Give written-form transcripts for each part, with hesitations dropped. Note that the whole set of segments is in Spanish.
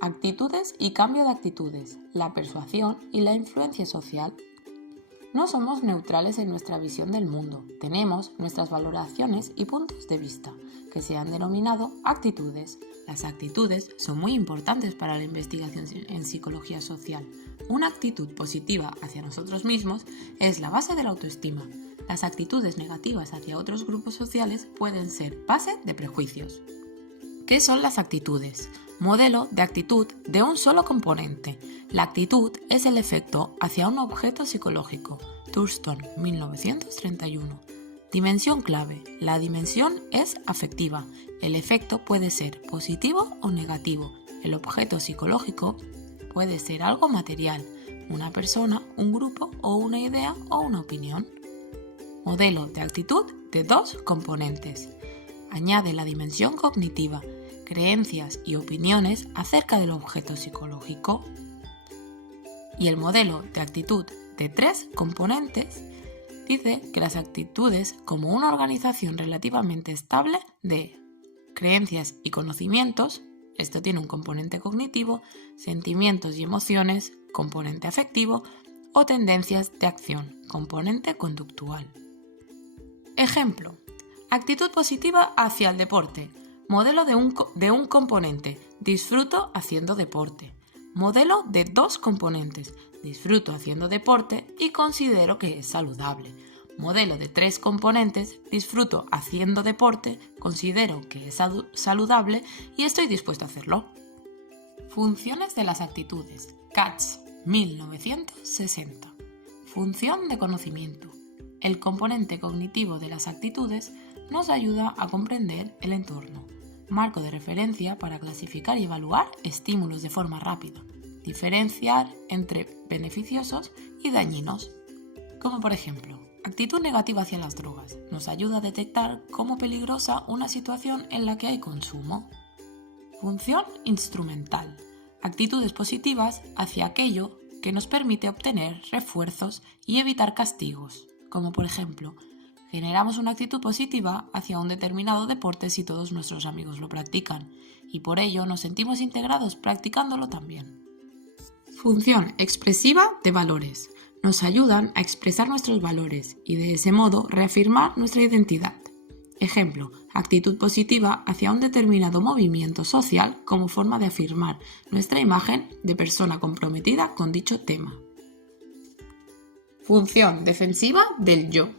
Actitudes y cambio de actitudes, la persuasión y la influencia social. No somos neutrales en nuestra visión del mundo, tenemos nuestras valoraciones y puntos de vista, que se han denominado actitudes. Las actitudes son muy importantes para la investigación en psicología social. Una actitud positiva hacia nosotros mismos es la base de la autoestima. Las actitudes negativas hacia otros grupos sociales pueden ser base de prejuicios. ¿Qué son las actitudes? Modelo de actitud de un solo componente. La actitud es el efecto hacia un objeto psicológico. Thurston, 1931. Dimensión clave. La dimensión es afectiva. El efecto puede ser positivo o negativo. El objeto psicológico puede ser algo material, una persona, un grupo o una idea o una opinión. Modelo de actitud de dos componentes. Añade la dimensión cognitiva, creencias y opiniones acerca del objeto psicológico. Y el modelo de actitud de tres componentes dice que las actitudes como una organización relativamente estable de creencias y conocimientos, esto tiene un componente cognitivo, sentimientos y emociones, componente afectivo, o tendencias de acción, componente conductual. Ejemplo: actitud positiva hacia el deporte. Modelo de un componente, disfruto haciendo deporte. Modelo de dos componentes, disfruto haciendo deporte y considero que es saludable. Modelo de tres componentes, disfruto haciendo deporte, considero que es saludable y estoy dispuesto a hacerlo. Funciones de las actitudes. Katz, 1960. Función de conocimiento. El componente cognitivo de las actitudes nos ayuda a comprender el entorno. Marco de referencia para clasificar y evaluar estímulos de forma rápida. Diferenciar entre beneficiosos y dañinos. Como por ejemplo, actitud negativa hacia las drogas. Nos ayuda a detectar como peligrosa una situación en la que hay consumo. Función instrumental. Actitudes positivas hacia aquello que nos permite obtener refuerzos y evitar castigos. Como por ejemplo, generamos una actitud positiva hacia un determinado deporte si todos nuestros amigos lo practican, y por ello nos sentimos integrados practicándolo también. Función expresiva de valores. Nos ayudan a expresar nuestros valores y de ese modo reafirmar nuestra identidad. Ejemplo: actitud positiva hacia un determinado movimiento social como forma de afirmar nuestra imagen de persona comprometida con dicho tema. Función defensiva del yo.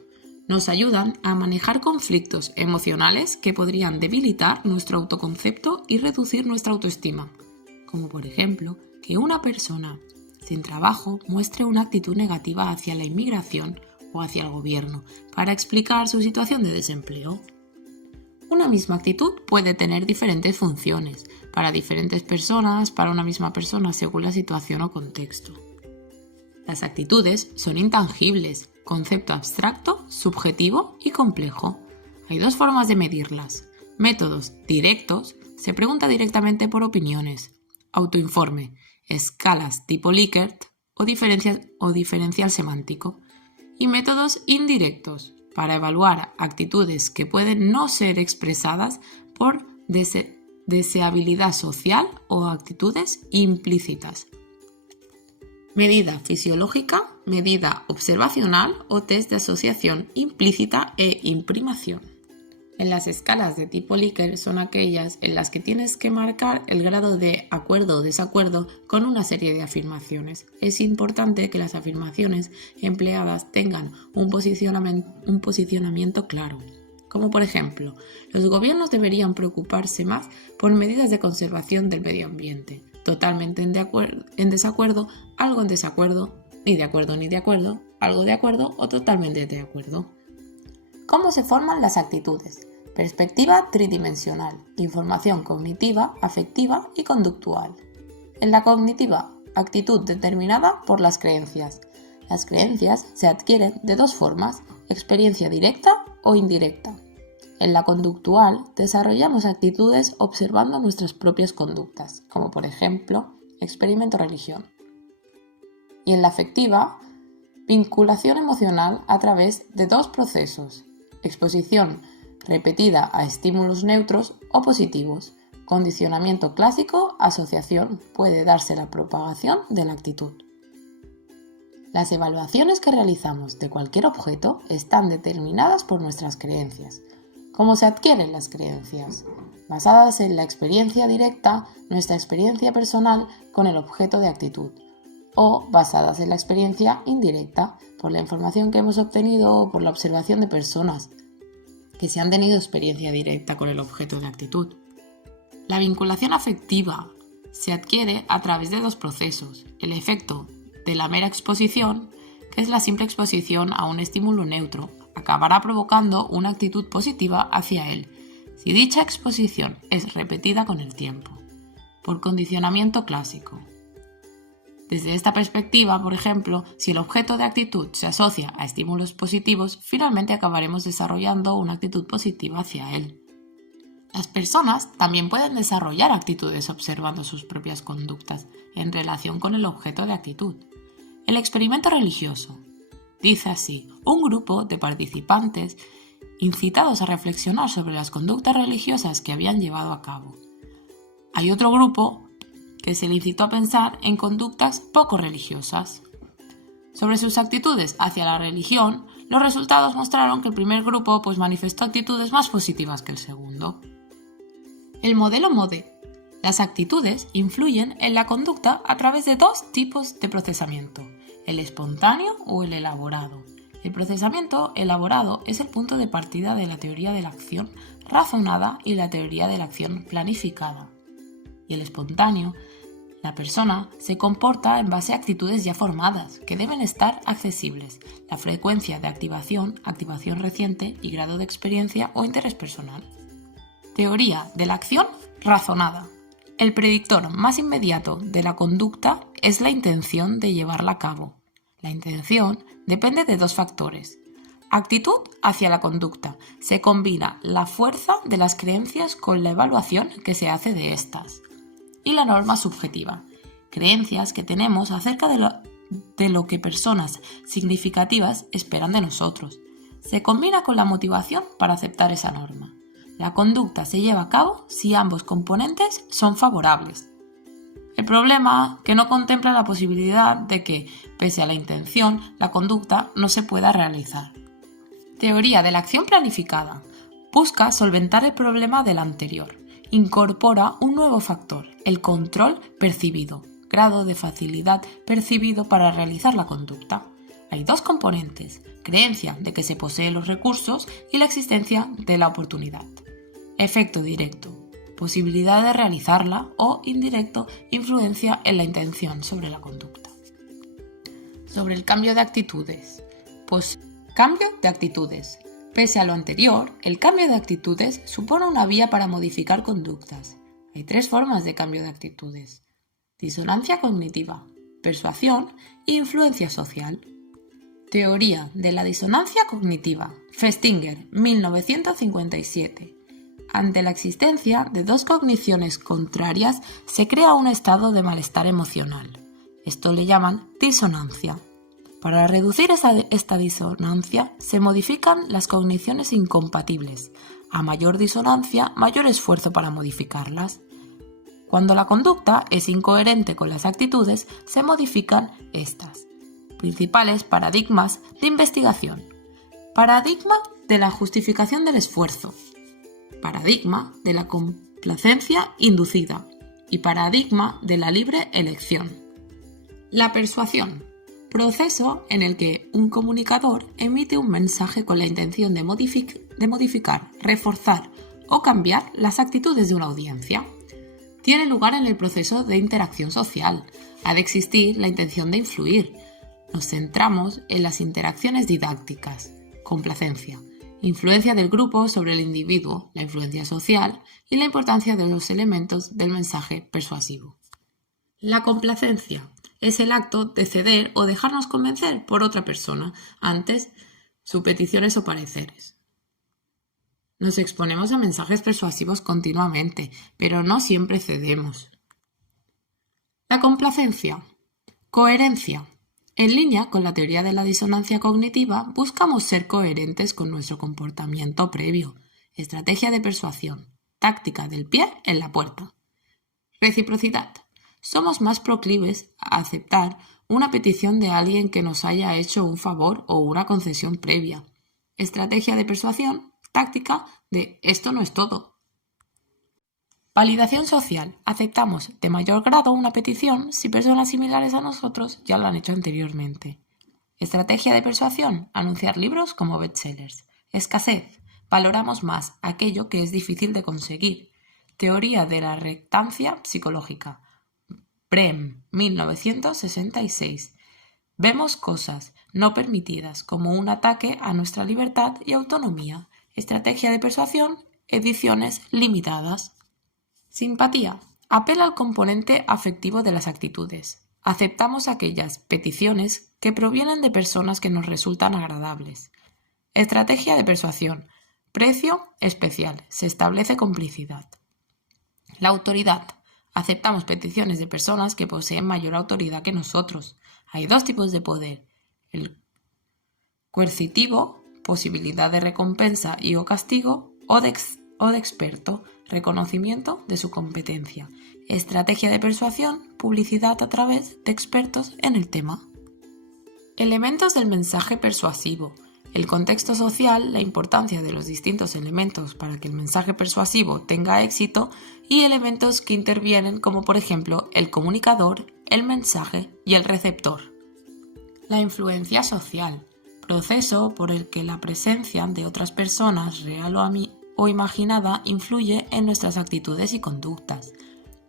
Nos ayudan a manejar conflictos emocionales que podrían debilitar nuestro autoconcepto y reducir nuestra autoestima, como por ejemplo que una persona sin trabajo muestre una actitud negativa hacia la inmigración o hacia el gobierno para explicar su situación de desempleo. Una misma actitud puede tener diferentes funciones para diferentes personas, para una misma persona según la situación o contexto. Las actitudes son intangibles, concepto abstracto, subjetivo y complejo. Hay dos formas de medirlas. Métodos directos, se pregunta directamente por opiniones. Autoinforme, escalas tipo Likert o diferencial semántico. Y métodos indirectos, para evaluar actitudes que pueden no ser expresadas por deseabilidad social o actitudes implícitas. Medida fisiológica, medida observacional o test de asociación implícita e imprimación. En las escalas de tipo Likert son aquellas en las que tienes que marcar el grado de acuerdo o desacuerdo con una serie de afirmaciones. Es importante que las afirmaciones empleadas tengan un posicionamiento claro. Como por ejemplo, los gobiernos deberían preocuparse más por medidas de conservación del medio ambiente. Totalmente en desacuerdo, algo en desacuerdo, ni de acuerdo, algo de acuerdo o totalmente de acuerdo. ¿Cómo se forman las actitudes? Perspectiva tridimensional, información cognitiva, afectiva y conductual. En la cognitiva, actitud determinada por las creencias. Las creencias se adquieren de dos formas, experiencia directa o indirecta. En la conductual, desarrollamos actitudes observando nuestras propias conductas, como por ejemplo, experimento religión. Y en la afectiva, vinculación emocional a través de dos procesos, exposición repetida a estímulos neutros o positivos, condicionamiento clásico, asociación, puede darse la propagación de la actitud. Las evaluaciones que realizamos de cualquier objeto están determinadas por nuestras creencias. ¿Cómo se adquieren las creencias? Basadas en la experiencia directa, nuestra experiencia personal con el objeto de actitud, o basadas en la experiencia indirecta, por la información que hemos obtenido o por la observación de personas que sí han tenido experiencia directa con el objeto de actitud. La vinculación afectiva se adquiere a través de dos procesos: el efecto de la mera exposición, que es la simple exposición a un estímulo neutro, acabará provocando una actitud positiva hacia él, si dicha exposición es repetida con el tiempo, por condicionamiento clásico. Desde esta perspectiva, por ejemplo, si el objeto de actitud se asocia a estímulos positivos, finalmente acabaremos desarrollando una actitud positiva hacia él. Las personas también pueden desarrollar actitudes observando sus propias conductas en relación con el objeto de actitud. El experimento religioso. Dice así: un grupo de participantes incitados a reflexionar sobre las conductas religiosas que habían llevado a cabo. Hay otro grupo que se le incitó a pensar en conductas poco religiosas. Sobre sus actitudes hacia la religión, los resultados mostraron que el primer grupo manifestó actitudes más positivas que el segundo. El modelo MODE. Las actitudes influyen en la conducta a través de dos tipos de procesamiento: el espontáneo o el elaborado. El procesamiento elaborado es el punto de partida de la teoría de la acción razonada y la teoría de la acción planificada. Y el espontáneo, la persona se comporta en base a actitudes ya formadas, que deben estar accesibles, la frecuencia de activación, activación reciente y grado de experiencia o interés personal. Teoría de la acción razonada. El predictor más inmediato de la conducta es la intención de llevarla a cabo. La intención depende de dos factores. Actitud hacia la conducta. Se combina la fuerza de las creencias con la evaluación que se hace de estas. Y la norma subjetiva. Creencias que tenemos acerca de lo que personas significativas esperan de nosotros. Se combina con la motivación para aceptar esa norma. La conducta se lleva a cabo si ambos componentes son favorables. El problema que no contempla la posibilidad de que, pese a la intención, la conducta no se pueda realizar. Teoría de la acción planificada. Busca solventar el problema del anterior. Incorpora un nuevo factor, el control percibido, grado de facilidad percibido para realizar la conducta. Hay dos componentes: creencia de que se poseen los recursos y la existencia de la oportunidad. Efecto directo, posibilidad de realizarla, o indirecto, influencia en la intención sobre la conducta. Sobre el cambio de actitudes. Cambio de actitudes. Pese a lo anterior, el cambio de actitudes supone una vía para modificar conductas. Hay tres formas de cambio de actitudes: disonancia cognitiva, persuasión e influencia social. Teoría de la disonancia cognitiva. Festinger, 1957. Ante la existencia de dos cogniciones contrarias, se crea un estado de malestar emocional. Esto le llaman disonancia. Para reducir esta disonancia, se modifican las cogniciones incompatibles. A mayor disonancia, mayor esfuerzo para modificarlas. Cuando la conducta es incoherente con las actitudes, se modifican estas. Principales paradigmas de investigación. Paradigma de la justificación del esfuerzo. Paradigma de la complacencia inducida. Y paradigma de la libre elección. La persuasión. Proceso en el que un comunicador emite un mensaje con la intención de modificar, reforzar o cambiar las actitudes de una audiencia. Tiene lugar en el proceso de interacción social. Ha de existir la intención de influir. Nos centramos en las interacciones didácticas. Complacencia. Influencia del grupo sobre el individuo, la influencia social y la importancia de los elementos del mensaje persuasivo. La complacencia es el acto de ceder o dejarnos convencer por otra persona ante sus peticiones o pareceres. Nos exponemos a mensajes persuasivos continuamente, pero no siempre cedemos. La complacencia. Coherencia. En línea con la teoría de la disonancia cognitiva, buscamos ser coherentes con nuestro comportamiento previo. Estrategia de persuasión. táctica del pie en la puerta. Reciprocidad. Somos más proclives a aceptar una petición de alguien que nos haya hecho un favor o una concesión previa. Estrategia de persuasión, táctica de esto no es todo. Validación social. Aceptamos de mayor grado una petición si personas similares a nosotros ya lo han hecho anteriormente. Estrategia de persuasión. Anunciar libros como bestsellers. Escasez. Valoramos más aquello que es difícil de conseguir. Teoría de la reactancia psicológica. Brehm, 1966. Vemos cosas no permitidas como un ataque a nuestra libertad y autonomía. Estrategia de persuasión. Ediciones limitadas. Simpatía. Apela al componente afectivo de las actitudes. Aceptamos aquellas peticiones que provienen de personas que nos resultan agradables. Estrategia de persuasión. Precio especial. Se establece complicidad. La autoridad. Aceptamos peticiones de personas que poseen mayor autoridad que nosotros. Hay dos tipos de poder. El coercitivo, posibilidad de recompensa y o castigo, o de experto, reconocimiento de su competencia. Estrategia de persuasión, publicidad a través de expertos en el tema. Elementos del mensaje persuasivo. El contexto social, la importancia de los distintos elementos para que el mensaje persuasivo tenga éxito y elementos que intervienen como por ejemplo el comunicador, el mensaje y el receptor. La influencia social. Proceso por el que la presencia de otras personas, real o imaginada, influye en nuestras actitudes y conductas.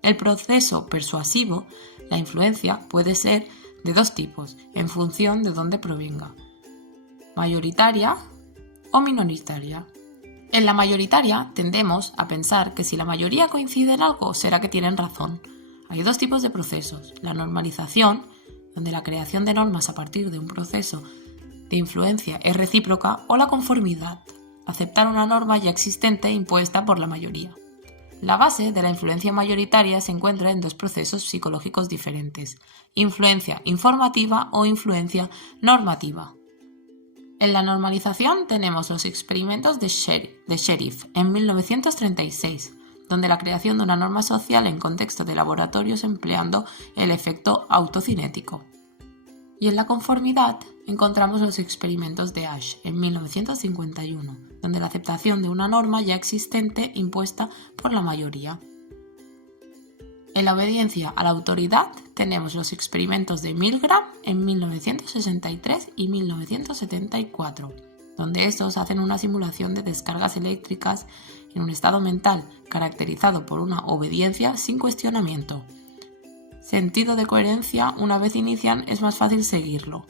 El proceso persuasivo, la influencia, puede ser de dos tipos, en función de dónde provenga: mayoritaria o minoritaria. En la mayoritaria tendemos a pensar que si la mayoría coincide en algo, será que tienen razón. Hay dos tipos de procesos: la normalización, donde la creación de normas a partir de un proceso de influencia es recíproca, o la conformidad, aceptar una norma ya existente impuesta por la mayoría. La base de la influencia mayoritaria se encuentra en dos procesos psicológicos diferentes: influencia informativa o influencia normativa. En la normalización tenemos los experimentos de Sheriff en 1936, donde la creación de una norma social en contexto de laboratorios empleando el efecto autocinético. Y en la conformidad encontramos los experimentos de Ash en 1951, donde la aceptación de una norma ya existente impuesta por la mayoría. En la obediencia a la autoridad tenemos los experimentos de Milgram en 1963 y 1974, donde estos hacen una simulación de descargas eléctricas en un estado mental caracterizado por una obediencia sin cuestionamiento. Sentido de coherencia: una vez inician es más fácil seguirlo.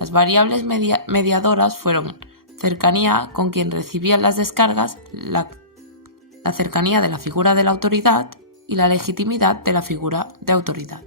Las variables mediadoras fueron cercanía con quien recibían las descargas, la cercanía de la figura de la autoridad y la legitimidad de la figura de autoridad.